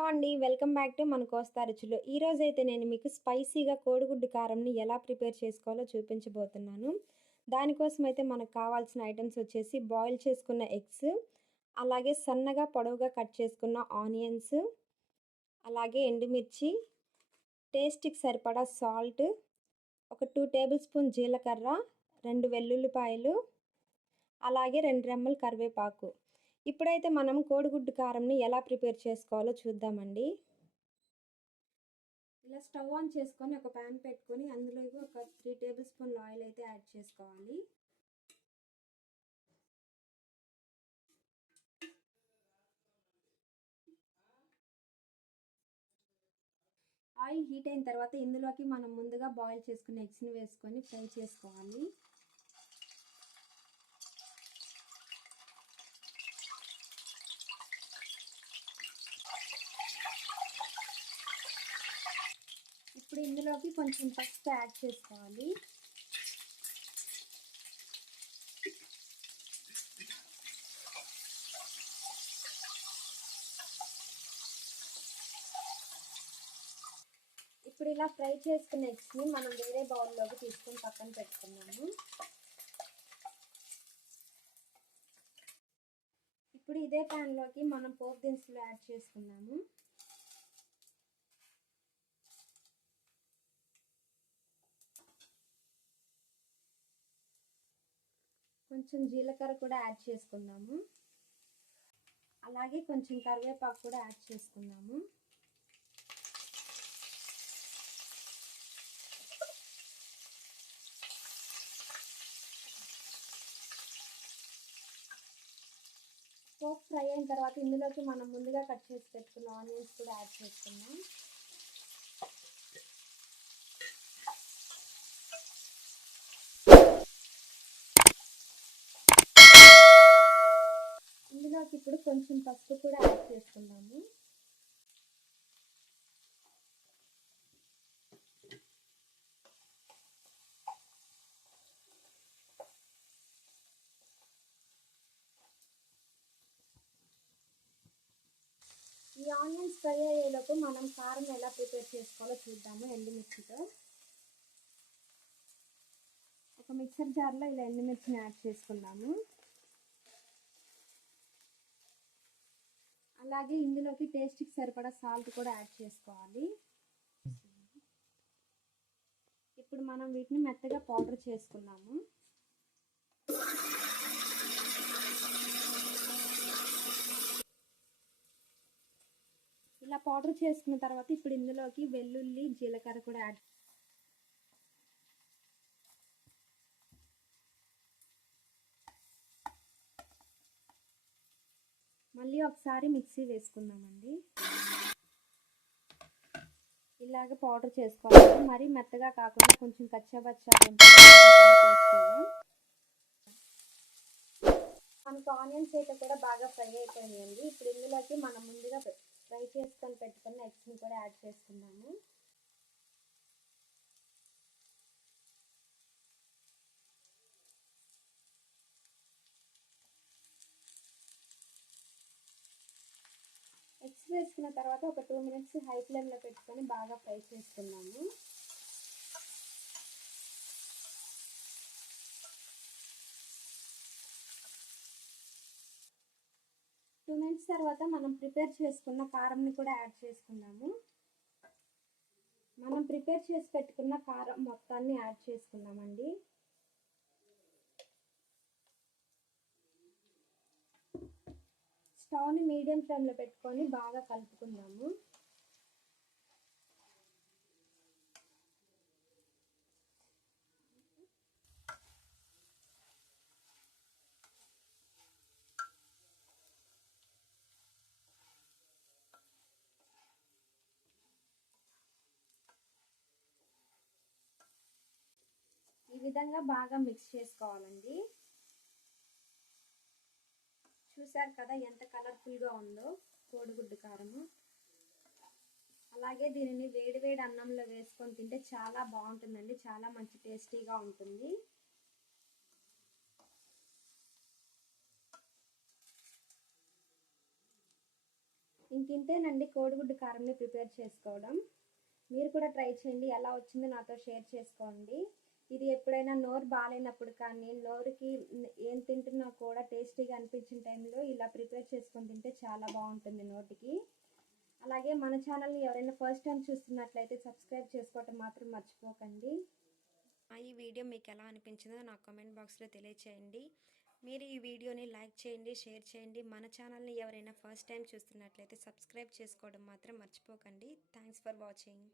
Hello అండి. Welcome back to మన కోస్తా రుచులు. ఈరోజైతే నేను మీకు స్పైసీగా కోడిగుడ్డు కారంని ఎలా ప్రిపేర్ చేసుకోవాలో చూపించబోతున్నాను. దానికోసం అయితే మనకు కావాల్సిన ఐటమ్స్ వచ్చేసి బాయిల్ చేసుకున్న ఎగ్స్, అలాగే సన్నగా పొడవుగా కట్ చేసుకున్న ఆనియన్స్, అలాగే ఎండుమిర్చి, టేస్ట్‌కి సరిపడా సాల్ట్, ఒక 2 టేబుల్ స్పూన్ జీలకర్ర, 2 వెల్లుల్లిపాయలు, అలాగే 2 రెమ్మలు కరివేపాకు. ఇప్పుడైతే మనం కోడిగుడ్డు కారంని ఎలా ప్రిపేర్ చేసుకోవాలో చూద్దామండి. ఇలా స్టవ్ ఆన్ చేసుకొని ఒక ప్యాన్ పెట్టుకొని అందులో ఒక 3 టేబుల్ స్పూన్ల ఆయిల్ అయితే యాడ్ చేసుకోవాలి. ఆయిల్ హీట్ అయిన తర్వాత ఇందులోకి మనం ముందుగా బాయిల్ చేసుకున్న ఎగ్స్ని వేసుకొని ఫ్రై చేసుకోవాలి. ఇప్పుడు ఇందులోకి కొంచెం పసుపు యాడ్ చేసుకోవాలి. ఇప్పుడు ఇలా ఫ్రై చేసుకున్న ఎగ్స్ని మనం వేరే బౌల్లోకి తీసుకొని పక్కన పెట్టుకున్నాము. ఇప్పుడు ఇదే ప్యాన్లోకి మనం పోపు దినుసులు యాడ్ చేసుకున్నాము. కొంచెం జీలకర్ర కూడా యాడ్ చేసుకున్నాము. అలాగే కొంచెం కరివేపాకు కూడా యాడ్ చేసుకున్నాము. పోపు ఫ్రై అయిన తర్వాత ఇందులోకి మనం ముందుగా కట్ చేసి పెట్టుకున్న ఆనియన్స్ కూడా యాడ్ చేసుకున్నాం. ఇందులోకి ఇప్పుడు కొంచెం పసుపు కూడా యాడ్ చేసుకున్నాము. ఈ ఆనియన్స్ ఫ్రై అయ్యేలోపు మనం కారం ఎలా ప్రిపేర్ చేసుకోవాలో చూద్దాము. ఎండుమిర్చితో ఒక మిక్సర్ జార్లో ఇలా ఎండుమిర్చిని యాడ్ చేసుకున్నాము. అలాగే ఇందులోకి టేస్ట్కి సరిపడా సాల్ట్ కూడా యాడ్ చేసుకోవాలి. ఇప్పుడు మనం వీటిని మెత్తగా పౌడర్ చేసుకున్నాము. ఇలా పౌడర్ చేసుకున్న తర్వాత ఇప్పుడు ఇందులోకి వెల్లుల్లి, జీలకర్ర కూడా యాడ్ మళ్ళీ ఒకసారి మిక్సీ వేసుకుందామండి. ఇలాగ పౌడర్ చేసుకోవాలి. మరీ మెత్తగా కాకుండా కొంచెం కచ్చాబచ్చాగా ఉంటుంది. మనకు ఆనియన్స్ అయితే కూడా బాగా ఫ్రై అయిపోయిందండి. ఇప్పుడు ఇందులోకి మనం ముందుగా ఫ్రై చేసుకొని పెట్టుకున్న ఎగ్స్ని కూడా యాడ్ చేసుకున్నాము. ఎగ్స్ వేసుకున్న తర్వాత ఒక 2 మినిట్స్ హై ఫ్లేమ్లో పెట్టుకొని బాగా ఫ్రై చేసుకున్నాము. టూ మినిట్స్ తర్వాత మనం ప్రిపేర్ చేసుకున్న కారంని కూడా యాడ్ చేసుకున్నాము. మనం ప్రిపేర్ చేసి పెట్టుకున్న కారం మొత్తాన్ని యాడ్ చేసుకున్నామండి. స్టవ్ని మీడియం ఫ్లేమ్లో పెట్టుకొని బాగా కలుపుకుందాము. ఈ విధంగా బాగా మిక్స్ చేసుకోవాలండి. చూసారు కదా ఎంత కలర్ఫుల్గా ఉందో కోడిగుడ్డు కారము. అలాగే దీనిని వేడివేడి అన్నంలో వేసుకొని తింటే చాలా బాగుంటుందండి. చాలా మంచి టేస్టీగా ఉంటుంది. ఇంతేనండి కోడిగుడ్డు కారంని ప్రిపేర్ చేసుకోవడం. మీరు కూడా ట్రై చేయండి. ఎలా వచ్చిందో నాతో షేర్ చేసుకోండి. ఇది ఎప్పుడైనా నోరు బాలేనప్పుడు కానీ, నోరుకి ఏం తింటున్నా కూడా టేస్టీగా అనిపించిన టైంలో ఇలా ప్రిపేర్ చేసుకొని తింటే చాలా బాగుంటుంది నోటికి. అలాగే మన ఛానల్ని ఎవరైనా ఫస్ట్ టైం చూస్తున్నట్లయితే సబ్స్క్రైబ్ చేసుకోవటం మాత్రం మర్చిపోకండి. ఈ వీడియో మీకు ఎలా అనిపించిందో నాకు కామెంట్ బాక్స్లో తెలియచేయండి. మీరు ఈ వీడియోని లైక్ చేయండి, షేర్ చేయండి. మన ఛానల్ని ఎవరైనా ఫస్ట్ టైం చూస్తున్నట్లయితే సబ్స్క్రైబ్ చేసుకోవడం మాత్రం మర్చిపోకండి. Thanks for watching.